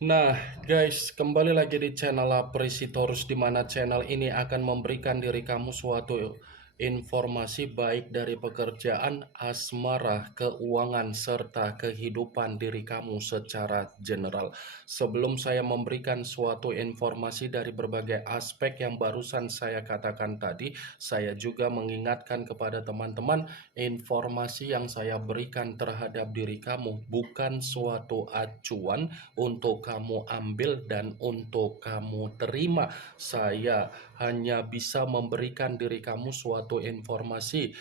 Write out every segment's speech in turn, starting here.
Nah, guys, kembali lagi di channel Apresitorus, di mana channel ini akan memberikan diri kamu suatu informasi baik dari pekerjaan, asmara, keuangan, serta kehidupan diri kamu secara general. Sebelum saya memberikan suatu informasi dari berbagai aspek yang barusan saya katakan tadi, saya juga mengingatkan kepada teman-teman, informasi yang saya berikan terhadap diri kamu bukan suatu acuan untuk kamu ambil dan untuk kamu terima. Saya hanya bisa memberikan diri kamu suatu informasi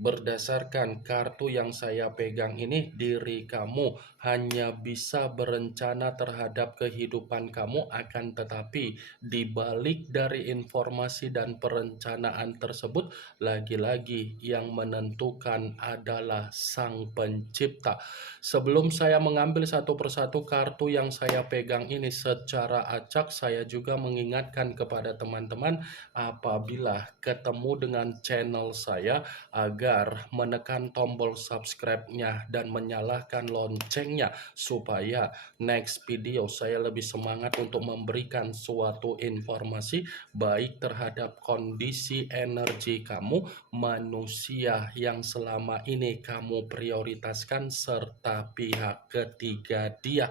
berdasarkan kartu yang saya pegang ini. Diri kamu hanya bisa berencana terhadap kehidupan kamu, akan tetapi di balik dari informasi dan perencanaan tersebut, lagi-lagi yang menentukan adalah Sang Pencipta. Sebelum saya mengambil satu persatu kartu yang saya pegang ini secara acak, saya juga mengingatkan kepada teman-teman apabila ketemu dengan channel saya agar menekan tombol subscribe-nya dan menyalakan loncengnya supaya next video saya lebih semangat untuk memberikan suatu informasi baik terhadap kondisi energi kamu, manusia yang selama ini kamu prioritaskan, serta pihak ketiga dia.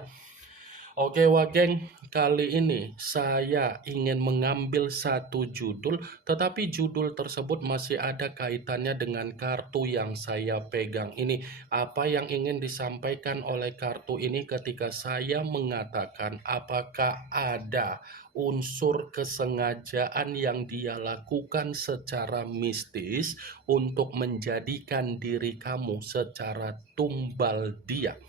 Oke Wageng, kali ini saya ingin mengambil satu judul, tetapi judul tersebut masih ada kaitannya dengan kartu yang saya pegang ini. Apa yang ingin disampaikan oleh kartu ini ketika saya mengatakan apakah ada unsur kesengajaan yang dia lakukan secara mistis untuk menjadikan diri kamu secara tumbal dia.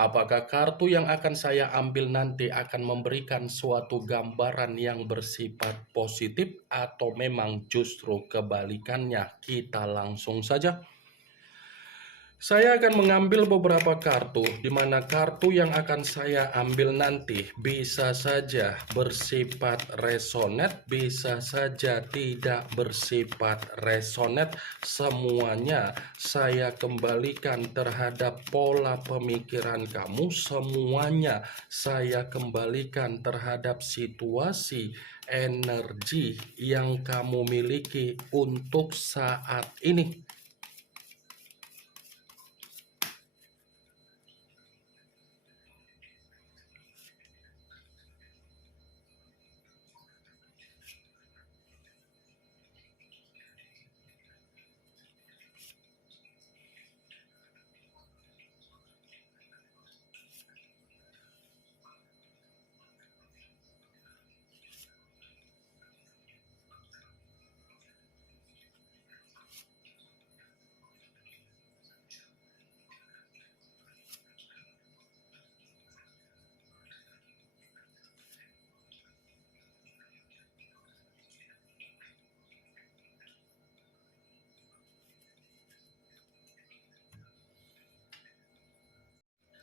Apakah kartu yang akan saya ambil nanti akan memberikan suatu gambaran yang bersifat positif atau memang justru kebalikannya? Kita langsung saja. Saya akan mengambil beberapa kartu, di mana kartu yang akan saya ambil nanti bisa saja bersifat resonate, bisa saja tidak bersifat resonate. Semuanya saya kembalikan terhadap pola pemikiran kamu, semuanya saya kembalikan terhadap situasi energi yang kamu miliki untuk saat ini.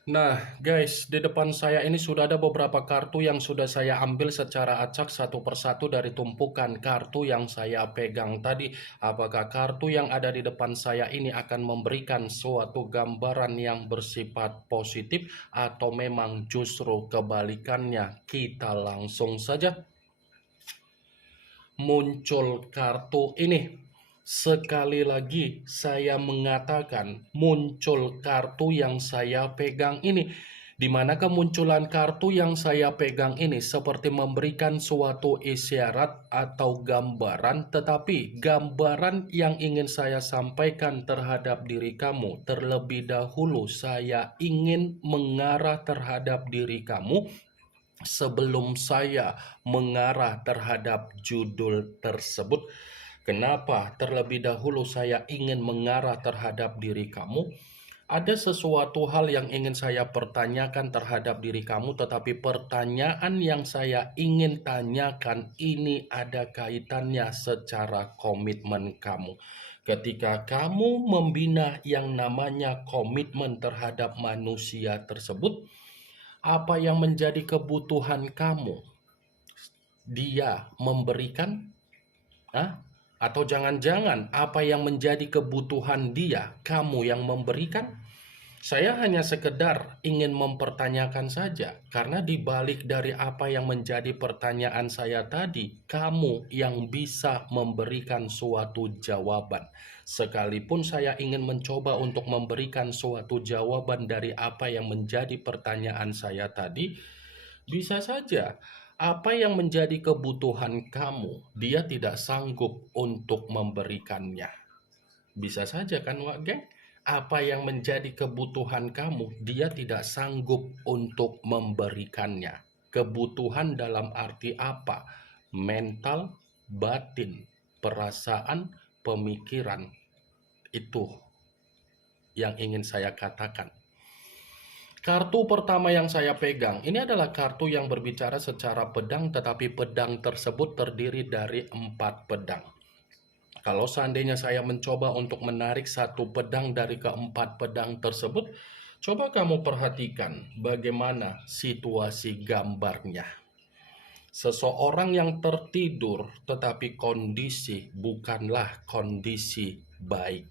Nah, guys, di depan saya ini sudah ada beberapa kartu yang sudah saya ambil secara acak satu persatu dari tumpukan kartu yang saya pegang tadi. Apakah kartu yang ada di depan saya ini akan memberikan suatu gambaran yang bersifat positif atau memang justru kebalikannya? Kita langsung saja. Muncul kartu ini. Sekali lagi saya mengatakan muncul kartu yang saya pegang ini. Di mana kemunculan kartu yang saya pegang ini seperti memberikan suatu isyarat atau gambaran, tetapi gambaran yang ingin saya sampaikan terhadap diri kamu terlebih dahulu, saya ingin mengarah terhadap diri kamu sebelum saya mengarah terhadap judul tersebut. Kenapa terlebih dahulu saya ingin mengarah terhadap diri kamu? Ada sesuatu hal yang ingin saya pertanyakan terhadap diri kamu, tetapi pertanyaan yang saya ingin tanyakan ini ada kaitannya secara komitmen kamu. Ketika kamu membina yang namanya komitmen terhadap manusia tersebut, apa yang menjadi kebutuhan kamu? Dia memberikan? Hah? Atau jangan-jangan apa yang menjadi kebutuhan dia, kamu yang memberikan? Saya hanya sekedar ingin mempertanyakan saja, karena di balik dari apa yang menjadi pertanyaan saya tadi, kamu yang bisa memberikan suatu jawaban. Sekalipun saya ingin mencoba untuk memberikan suatu jawaban dari apa yang menjadi pertanyaan saya tadi, bisa saja apa yang menjadi kebutuhan kamu, dia tidak sanggup untuk memberikannya. Bisa saja kan, Wak Geng? Apa yang menjadi kebutuhan kamu, dia tidak sanggup untuk memberikannya. Kebutuhan dalam arti apa? Mental, batin, perasaan, pemikiran. Itu yang ingin saya katakan. Kartu pertama yang saya pegang, ini adalah kartu yang berbicara secara pedang, tetapi pedang tersebut terdiri dari 4 pedang. Kalau seandainya saya mencoba untuk menarik satu pedang dari keempat pedang tersebut, coba kamu perhatikan bagaimana situasi gambarnya. Seseorang yang tertidur, tetapi kondisi bukanlah kondisi baik.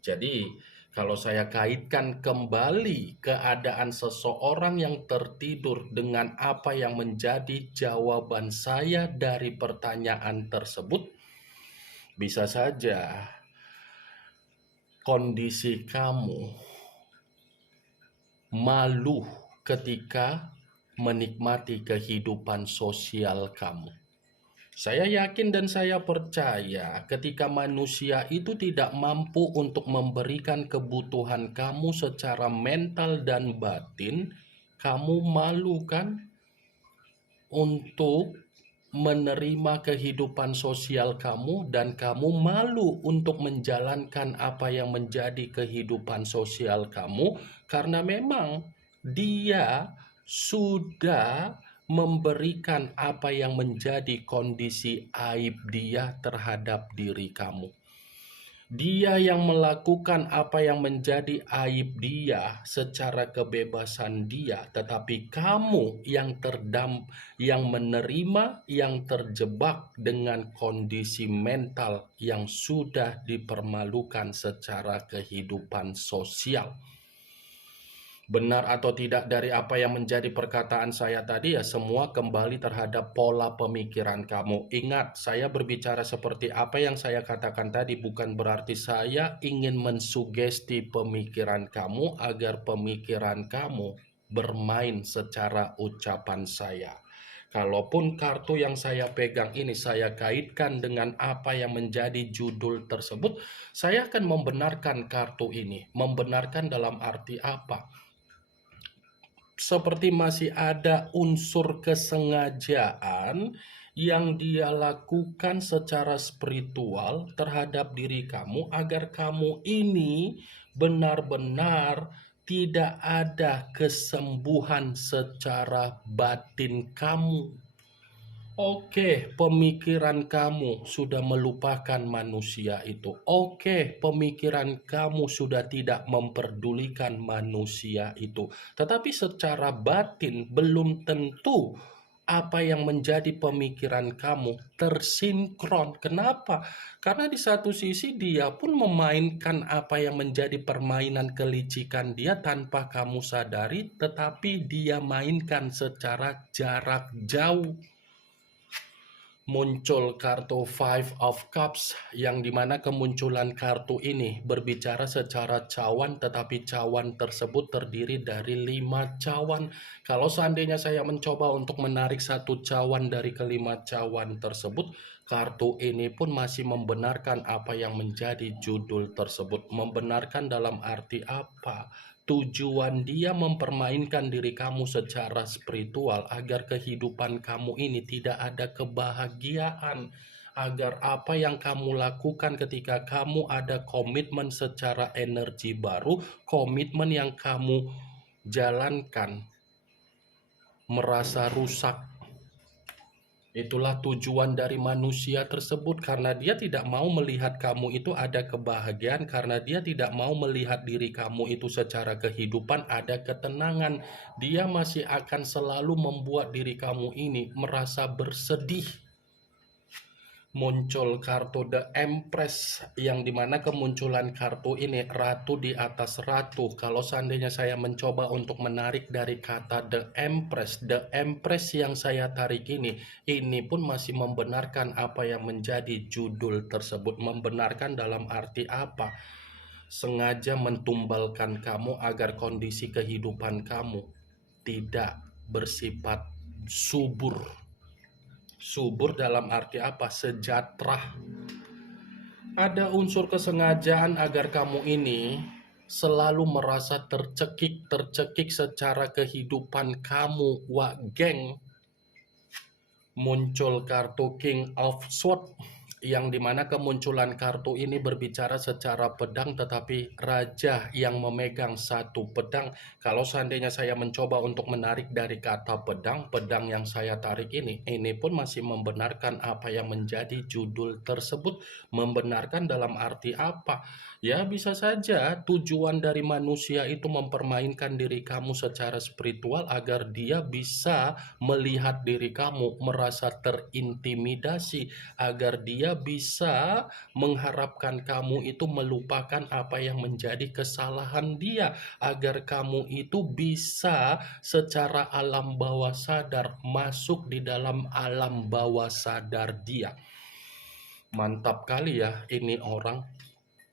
Jadi, kalau saya kaitkan kembali keadaan seseorang yang tertidur dengan apa yang menjadi jawaban saya dari pertanyaan tersebut, bisa saja kondisi kamu malu ketika menikmati kehidupan sosial kamu. Saya yakin dan saya percaya ketika manusia itu tidak mampu untuk memberikan kebutuhan kamu secara mental dan batin, kamu malu kan untuk menerima kehidupan sosial kamu, dan kamu malu untuk menjalankan apa yang menjadi kehidupan sosial kamu karena memang dia sudah memberikan apa yang menjadi kondisi aib dia terhadap diri kamu. Dia yang melakukan apa yang menjadi aib dia secara kebebasan dia, tetapi kamu yang menerima, yang terjebak dengan kondisi mental yang sudah dipermalukan secara kehidupan sosial. Benar atau tidak dari apa yang menjadi perkataan saya tadi, ya semua kembali terhadap pola pemikiran kamu. Ingat, saya berbicara seperti apa yang saya katakan tadi bukan berarti saya ingin mensugesti pemikiran kamu agar pemikiran kamu bermain secara ucapan saya. Kalaupun kartu yang saya pegang ini saya kaitkan dengan apa yang menjadi judul tersebut, saya akan membenarkan kartu ini. Membenarkan dalam arti apa? Seperti masih ada unsur kesengajaan yang dia lakukan secara spiritual terhadap diri kamu agar kamu ini benar-benar tidak ada kesembuhan secara batin kamu. Oke, pemikiran kamu sudah melupakan manusia itu. Oke, pemikiran kamu sudah tidak memperdulikan manusia itu. Tetapi secara batin belum tentu apa yang menjadi pemikiran kamu tersinkron. Kenapa? Karena di satu sisi dia pun memainkan apa yang menjadi permainan kelicikan dia tanpa kamu sadari, tetapi dia mainkan secara jarak jauh. Muncul kartu Five of Cups, yang dimana kemunculan kartu ini berbicara secara cawan, tetapi cawan tersebut terdiri dari 5 cawan. Kalau seandainya saya mencoba untuk menarik satu cawan dari kelima cawan tersebut, kartu ini pun masih membenarkan apa yang menjadi judul tersebut. Membenarkan dalam arti apa? Tujuan dia mempermainkan diri kamu secara spiritual agar kehidupan kamu ini tidak ada kebahagiaan, agar apa yang kamu lakukan ketika kamu ada komitmen secara energi baru, komitmen yang kamu jalankan merasa rusak. Itulah tujuan dari manusia tersebut, karena dia tidak mau melihat kamu itu ada kebahagiaan, karena dia tidak mau melihat diri kamu itu secara kehidupan ada ketenangan. Dia masih akan selalu membuat diri kamu ini merasa bersedih. muncul kartu The Empress, yang dimana kemunculan kartu ini ratu di atas ratu. Kalau seandainya saya mencoba untuk menarik dari kata The Empress yang saya tarik ini pun masih membenarkan apa yang menjadi judul tersebut. Membenarkan dalam arti apa? Sengaja mentumbalkan kamu agar kondisi kehidupan kamu tidak bersifat subur. Subur dalam arti apa? Sejahtera. Ada unsur kesengajaan agar kamu ini selalu merasa tercekik secara kehidupan kamu. Wah, geng. Muncul kartu King of Swords, yang dimana kemunculan kartu ini berbicara secara pedang, tetapi raja yang memegang satu pedang. Kalau seandainya saya mencoba untuk menarik dari kata pedang, pedang yang saya tarik ini pun masih membenarkan apa yang menjadi judul tersebut. Membenarkan dalam arti apa? Ya, bisa saja tujuan dari manusia itu mempermainkan diri kamu secara spiritual agar dia bisa melihat diri kamu merasa terintimidasi, agar dia bisa mengharapkan kamu itu melupakan apa yang menjadi kesalahan dia, agar kamu itu bisa secara alam bawah sadar masuk di dalam alam bawah sadar dia. Mantap kali ya ini orang.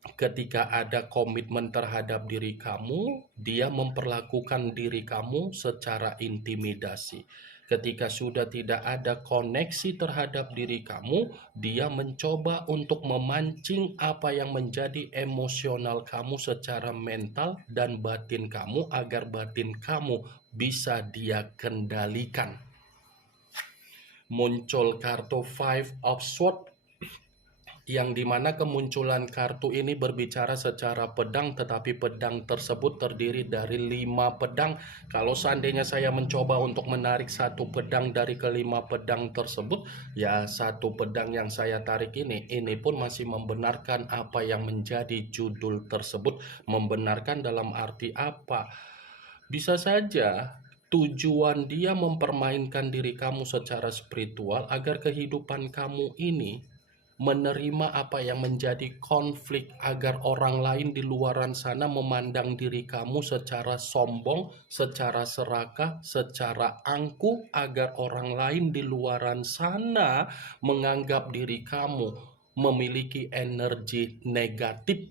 Ketika ada komitmen terhadap diri kamu, dia memperlakukan diri kamu secara intimidasi. Ketika sudah tidak ada koneksi terhadap diri kamu, dia mencoba untuk memancing apa yang menjadi emosional kamu secara mental dan batin kamu agar batin kamu bisa dia kendalikan. Muncul kartu Five of Swords, yang dimana kemunculan kartu ini berbicara secara pedang, tetapi pedang tersebut terdiri dari 5 pedang. Kalau seandainya saya mencoba untuk menarik satu pedang dari kelima pedang tersebut, ya satu pedang yang saya tarik ini pun masih membenarkan apa yang menjadi judul tersebut. Membenarkan dalam arti apa? Bisa saja tujuan dia mempermainkan diri kamu secara spiritual agar kehidupan kamu ini menerima apa yang menjadi konflik, agar orang lain di luaran sana memandang diri kamu secara sombong, secara serakah, secara angkuh, agar orang lain di luaran sana menganggap diri kamu memiliki energi negatif.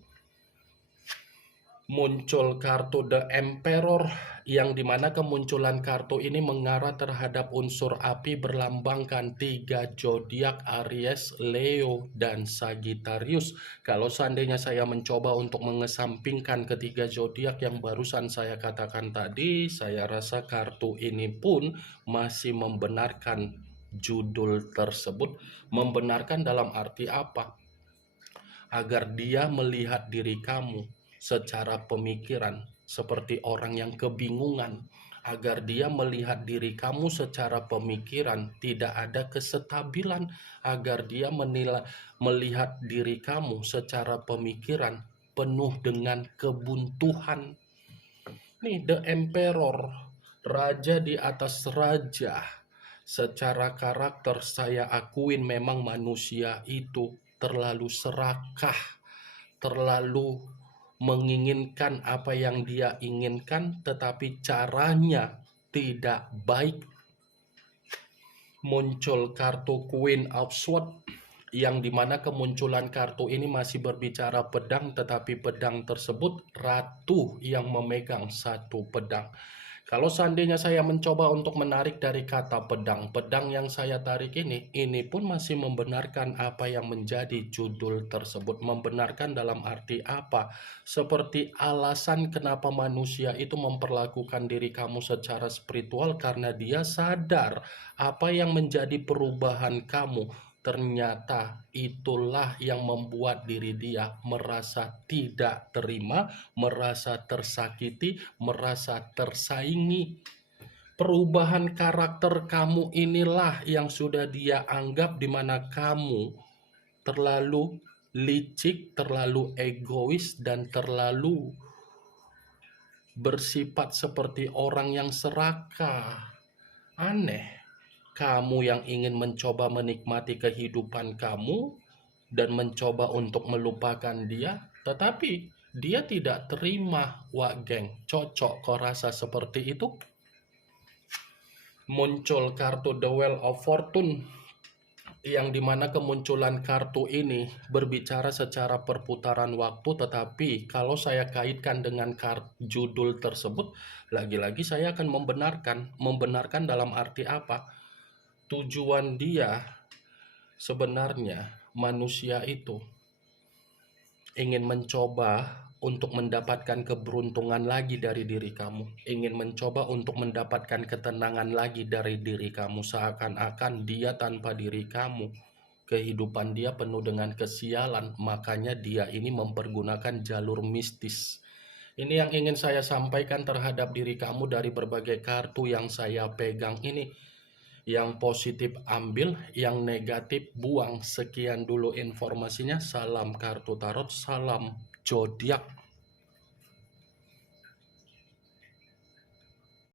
Muncul kartu The Emperor, yang dimana kemunculan kartu ini mengarah terhadap unsur api berlambangkan 3 zodiak Aries, Leo, dan Sagittarius. Kalau seandainya saya mencoba untuk mengesampingkan ketiga zodiak yang barusan saya katakan tadi, saya rasa kartu ini pun masih membenarkan judul tersebut. Membenarkan dalam arti apa? Agar dia melihat diri kamu secara pemikiran seperti orang yang kebingungan, agar dia melihat diri kamu secara pemikiran tidak ada kesetabilan, agar dia melihat diri kamu secara pemikiran penuh dengan kebuntuan. Nih, The Emperor, raja di atas raja. Secara karakter saya akuin memang manusia itu terlalu serakah, terlalu menginginkan apa yang dia inginkan, tetapi caranya tidak baik. Muncul kartu Queen of Swords, yang dimana kemunculan kartu ini masih berbicara pedang, tetapi pedang tersebut ratu yang memegang satu pedang. Kalau seandainya saya mencoba untuk menarik dari kata pedang, pedang yang saya tarik ini pun masih membenarkan apa yang menjadi judul tersebut. Membenarkan dalam arti apa? Seperti alasan kenapa manusia itu memperlakukan diri kamu secara spiritual, karena dia sadar apa yang menjadi perubahan kamu. Ternyata itulah yang membuat diri dia merasa tidak terima, merasa tersakiti, merasa tersaingi. Perubahan karakter kamu inilah yang sudah dia anggap di mana kamu terlalu licik, terlalu egois, dan terlalu bersifat seperti orang yang serakah. Aneh. kamu yang ingin mencoba menikmati kehidupan kamu dan mencoba untuk melupakan dia, tetapi dia tidak terima. Wah geng, cocok kok rasa seperti itu? Muncul kartu The Wheel of Fortune, yang dimana kemunculan kartu ini berbicara secara perputaran waktu, tetapi kalau saya kaitkan dengan judul tersebut, lagi-lagi saya akan membenarkan dalam arti apa? Tujuan dia sebenarnya manusia itu ingin mencoba untuk mendapatkan keberuntungan lagi dari diri kamu, ingin mencoba untuk mendapatkan ketenangan lagi dari diri kamu, seakan-akan dia tanpa diri kamu, kehidupan dia penuh dengan kesialan, makanya dia ini mempergunakan jalur mistis. Ini yang ingin saya sampaikan terhadap diri kamu dari berbagai kartu yang saya pegang ini. Yang positif ambil, yang negatif buang. Sekian dulu informasinya. Salam kartu tarot, salam zodiak.